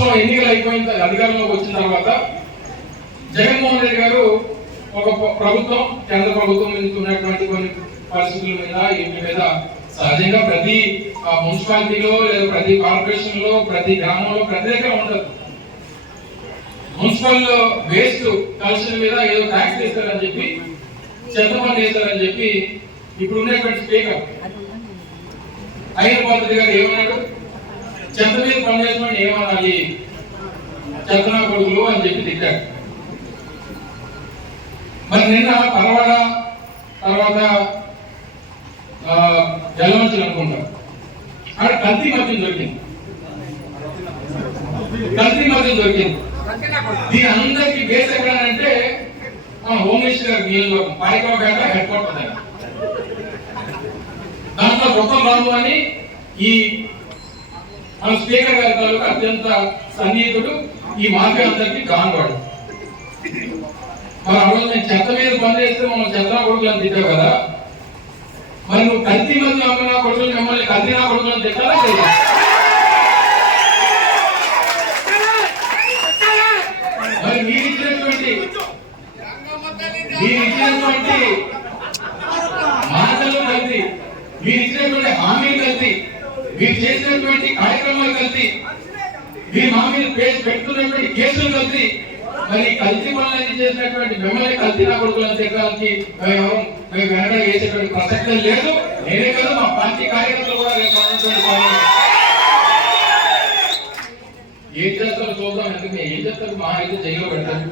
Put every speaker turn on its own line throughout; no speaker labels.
అయిపోయిన తర్వాత అధికారంలోకి వచ్చిన తర్వాత జగన్మోహన్ రెడ్డి గారు ఒక ప్రభుత్వం కేంద్ర ప్రభుత్వం మీద ఉన్నటువంటి కొన్ని పరిస్థితుల మీద ఇంటి మీద సహజంగా ప్రతి ఆ, మున్సిపాలిటీలో లేదా ప్రతి కార్పొరేషన్లో ప్రతి గ్రామంలో ప్రతి దగ్గర ఉండదు. మున్సిపల్ వేస్ట్ కలెక్షన్ మీద ఏదో ట్యాక్స్ వేస్తారని చెప్పి చెత్త వేస్తారని చెప్పి ఇప్పుడు ఉన్నటువంటి స్పీకర్. అయిన పాత్రి గారు ఏమన్నాడు? చెత్త మీద పని చేసిన ఏమనాలి? చెత్త నా కొడుకులు అని చెప్పి తిట్టాడు మరి నిన్న పరవాడ తర్వాత జలమంచులు అనుకుంటాం. అక్కడ కల్తీ మద్యం దొరికింది. కల్తీ మద్యం దొరికింది. దీని అందరికి బేస్ ఎక్కడంటే మన హోమ్ మినిస్టర్ గారి నీళ్ళు పారికోగట హెడ్ క్వార్టర్ దాంట్లో గొప్ప బాబు అని ఈ మన స్పీకర్ గారి తాలూకు అత్యంత సన్నిహితుడు ఈ మాఫియా అందరికి గానవాడు మరి ఆ రోజు నేను చెత్త మీద పని చేస్తే మనం చెత్త కొడుకులు అని తిట్టావు కదా. మరి నువ్వు కత్తి మంది అమ్మిన కొడుకులు మిమ్మల్ని కత్తి నా కొడుకులు అని తిట్టాలా లేదా? మరి మీరు ఇచ్చినటువంటి మీరు ఇచ్చినటువంటి మాటలు కలిసి మీరు ఇచ్చినటువంటి హామీలు కలిసి మీరు చేసినటువంటి కార్యక్రమాలు కలిసి మీ మా మీద పెట్టుకున్నటువంటి కేసులు కలిసి మరి కల్తీ పనులన్నీ చేసినటువంటి మిమ్మల్ని కల్తీ నా కొడుకులను తిరగాలని మేము మేము వెనక వేసేటువంటి ప్రసక్తి లేదు. నేనే కాదు మా పార్టీ కార్యకర్తలు కూడా రేపు ఏం చేస్తారో చూద్దాం ఎందుకు ఏం చేస్తారు మా అయితే జైల్లో పెడతారు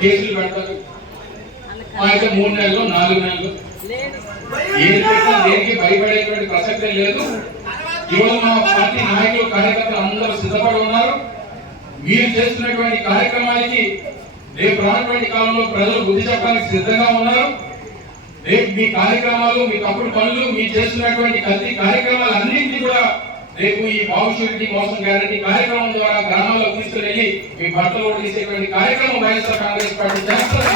కేసులు పెడతారు. మా అయితే మూడు నెలలు నాలుగు నెలలు. ఏది పెట్టినా దేనికి భయపడేటువంటి ప్రసక్తే లేదు. ఇవాళ మా పార్టీ నాయకులు కార్యకర్తలు అందరూ సిద్ధపడి ఉన్నారు. మీరు చేస్తున్నటువంటి కార్యక్రమానికి రేపు రానటువంటి కాలంలో ప్రజలు బుద్ధి చెప్పడానికి సిద్ధంగా ఉన్నారు. రేపు మీ కార్యక్రమాలు మీ తప్పుడు పనులు మీరు చేస్తున్నటువంటి ప్రతి కార్యక్రమాలు అన్నింటినీ కూడా రేపు ఈ భవిష్యత్తు మోసం గ్యారంటీ కార్యక్రమం ద్వారా గ్రామాల్లో తీసుకునెళ్ళి మీ బట్టలు తీసేటువంటి కార్యక్రమం వైఎస్ఆర్ కాంగ్రెస్ పార్టీ చేస్తారు